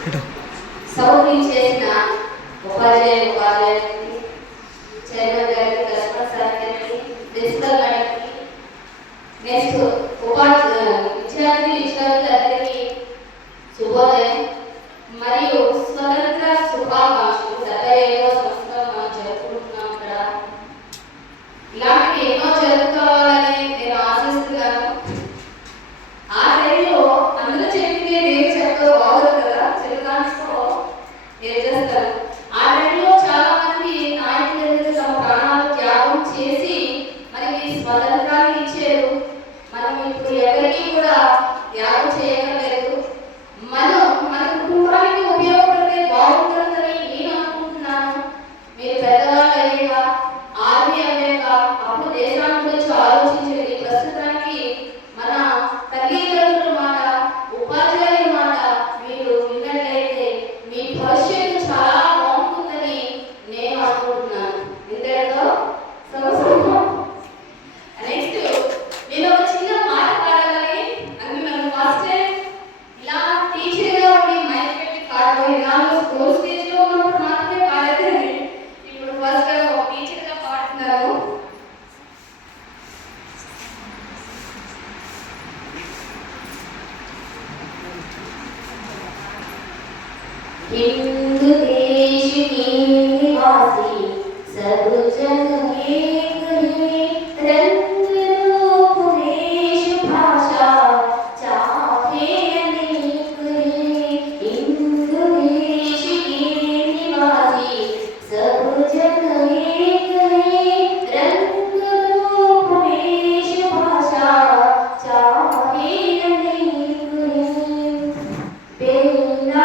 సౌకర్యం చేసిన ఉపాధ్యాయులకి, చైర్మన్ గారికి, కస్టమర్ సార్ గారికి, ప్రిన్సిపల్ గారికి, నెక్స్ట్ విద్యార్థులందరికీ శుభోదయం మరియు స్వతంత్ర శుభాకాంక్షలు. 75వ సంవత్సరం మనం జరుపుకుంటున్నాం. ఇక్కడ ఇలాంటివి ఎన్నో జరుపుకోవాలని నేను ఆశిస్తున్నాను. ఆ టైంలో అందరూ చెప్పింది నేను చెప్తూ బాగోదు కదా, చిరుకాంతో ఏం చేస్తారు. ఆ టైంలో చాలా మంది నాయకులు తమ ప్రాణాలు త్యాగం చేసి మనకి స్వతంత్రాన్ని ఇచ్చారు. మనం ఇప్పుడు ఎవరికి కూడా త్యాగం చేయగలేదు. మనం మన కుటుంబానికి ఉపయోగపడితే బాగుంటుందని నేను అనుకుంటున్నాను. మీరు పెద్దవాళ్ళు అయ్యాక, ఆర్మీ అయ్యాక అప్పుడు దేశాన్ని గురించి ఆలోచించేది. ప్రస్తుతానికి మన తల్లిదండ్రుల మాట, ఉపాధ్యాయుల మాట మీరు విన్నట్లయితే మీ భవిష్యత్తు చాలా బాగుంటుందని నేను అనుకుంటున్నాను. ఇంతటితో నెక్స్ట్ నేను ఒక చిన్న మాట పాడాలని నన్ను ఫస్ట్ టైం ఇలా టీచర్గా ఉండి మైక్ పెట్టి పాడడం ఇలాలో స్కూల్ స్టేజ్లో ఉన్నప్పుడు మాత్రమే పాడేదని ఇప్పుడు ఫస్ట్ టైం ఒక టీచర్గా పాడుతున్నాను. हिंदू देश की निवासी सब जन एक है, रंग रूप वेश भाषा चाहे अनेक है। हिंदू देश की निवासी सब जन एक है, रंग रूप वेश भाषा चाहे अनेक है। बेला